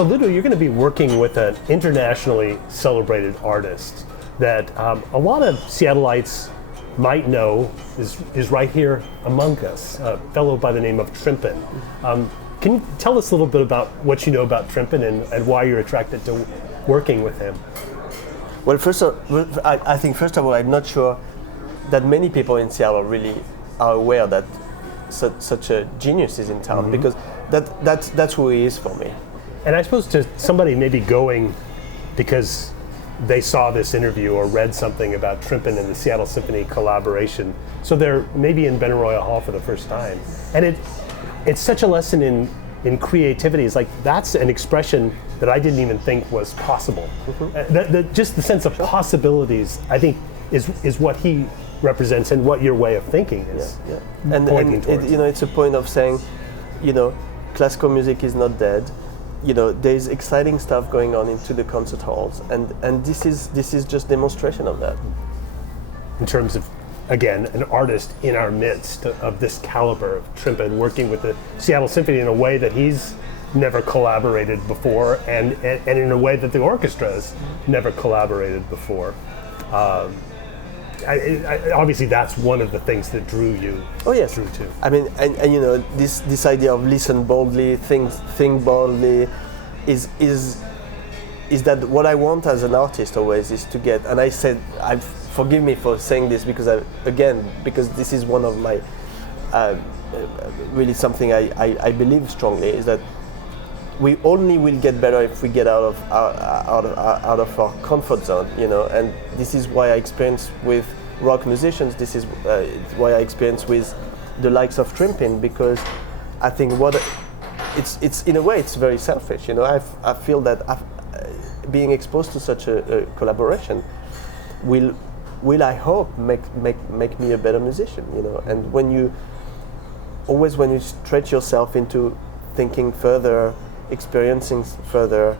So Ludo, you're going to be working with an internationally celebrated artist that a lot of Seattleites might know is right here among us, a fellow by the name of Trimpin. Can you tell us a little bit about what you know about Trimpin and why you're attracted to working with him? Well, I think first of all, I'm not sure that many people in Seattle really are aware that such a genius is in town, because that's who he is for me. And I suppose to somebody maybe going because they saw this interview or read something about Trimpin and the Seattle Symphony collaboration, so they're maybe in Benaroya Hall for the first time, and it's such a lesson in creativity. It's like that's an expression that I didn't even think was possible. Just the sense of possibilities, I think, is what he represents and what your way of thinking is. And it's a point of saying, classical music is not dead. There's exciting stuff going on into the concert halls, and this is just demonstration of that. In terms of, again, an artist in our midst of this caliber of Trimpin working with the Seattle Symphony in a way that he's never collaborated before, and in a way that the orchestras never collaborated before. Obviously, that's one of the things that drew you. Oh yes, drew too. I mean, and this idea of listen boldly, think boldly, is that what I want as an artist always is to get. And I said, forgive me for saying this because this is one of my really something I believe strongly, is that we only will get better if we get out of our comfort zone, and this is why I experience with rock musicians. This is why I experience with the likes of Trimpin, because I think it's in a way it's very selfish. I feel that being exposed to such a collaboration will I hope make me a better musician. And when you stretch yourself into thinking further, experiencing further,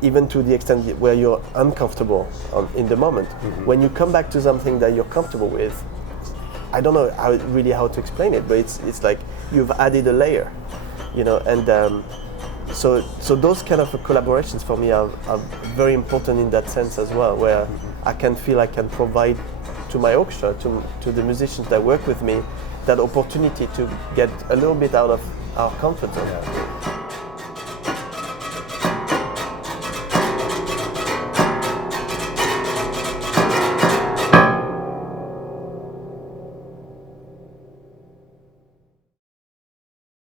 even to the extent where you're uncomfortable in the moment. When you come back to something that you're comfortable with, I don't know how to explain it, but it's like you've added a layer, and so those kind of collaborations for me are very important in that sense as well, where I can feel I can provide to my orchestra, to the musicians that work with me, that opportunity to get a little bit out of our comfort zone. Yeah.